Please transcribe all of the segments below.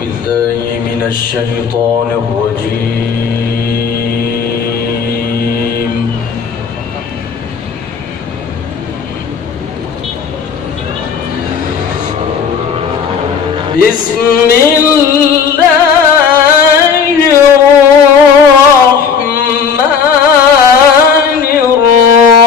بالله من الشيطان الرجيم. بسم الله الرحمن الرحيم.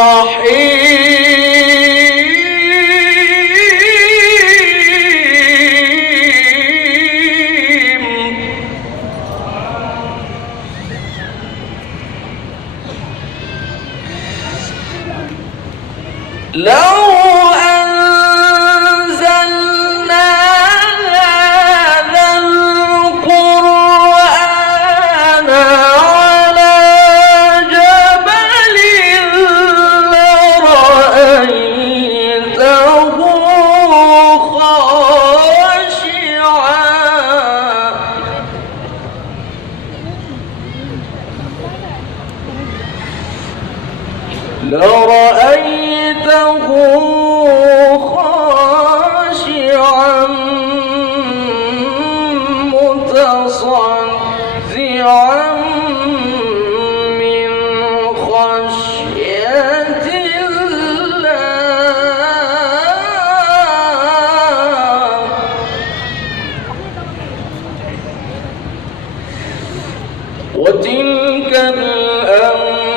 لو لرأيته خاشعا متصدعا من خشية الله. وتلك الأمثال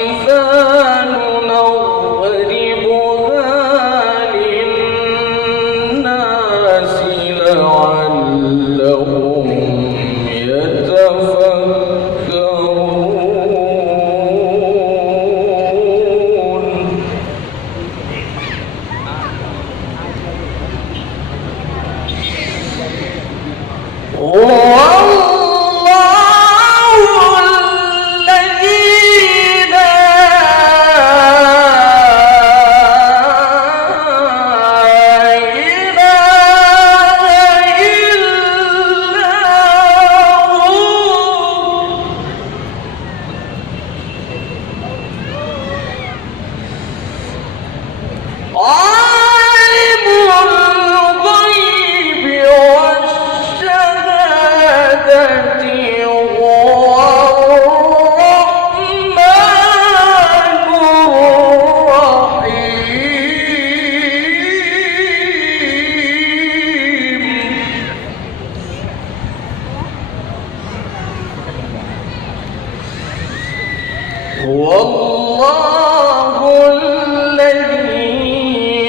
والله الذي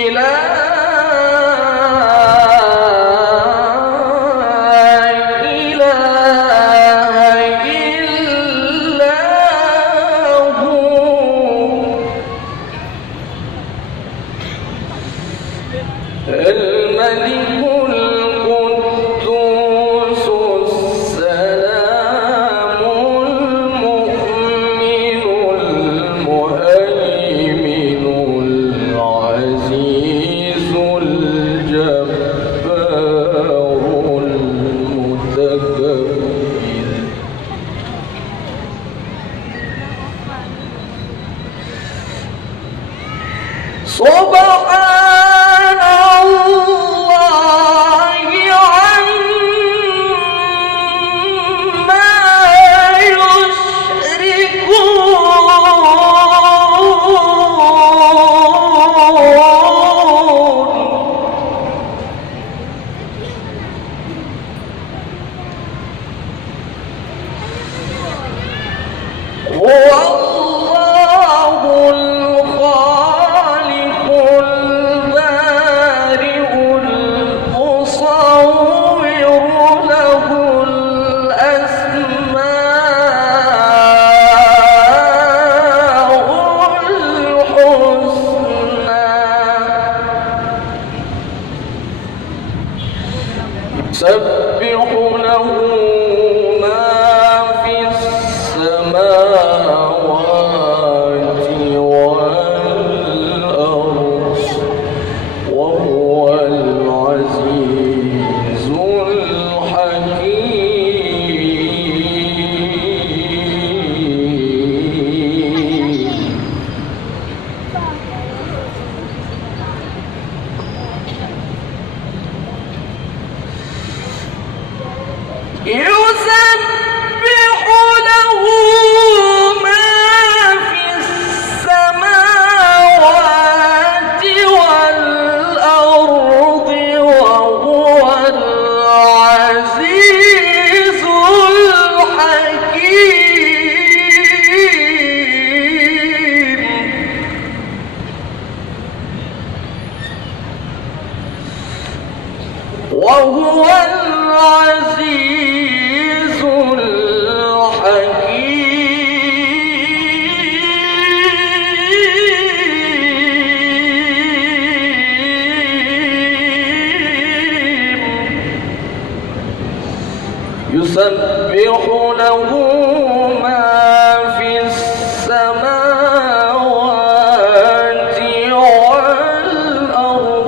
لا إله إلا هو الملك القدوس السلام المؤمن المهيمن العزيز الجبار المتكبر. سبحان الله عما يشركون. هو الله الخالق البارئ المصور له الأسماء الحسنى يسبح له ما في السماوات والأرض وهو العزيز الحكيم. يسبح له ما في السماوات والأرض وهو العزيز الحكيم. وهو العزيز الحكيم. يسبح له ما في السماوات والأرض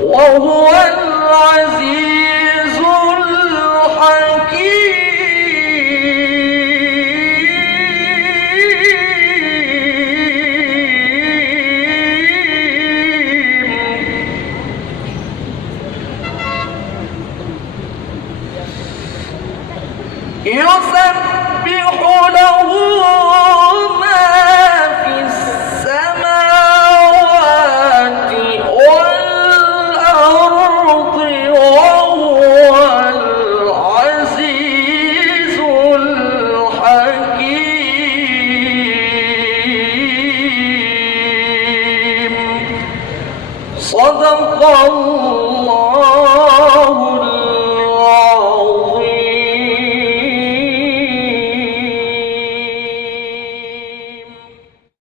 وهو العزيز الحكيم. يسبح له ما في السماوات والأرض وهو العزيز الحكيم. صدق الله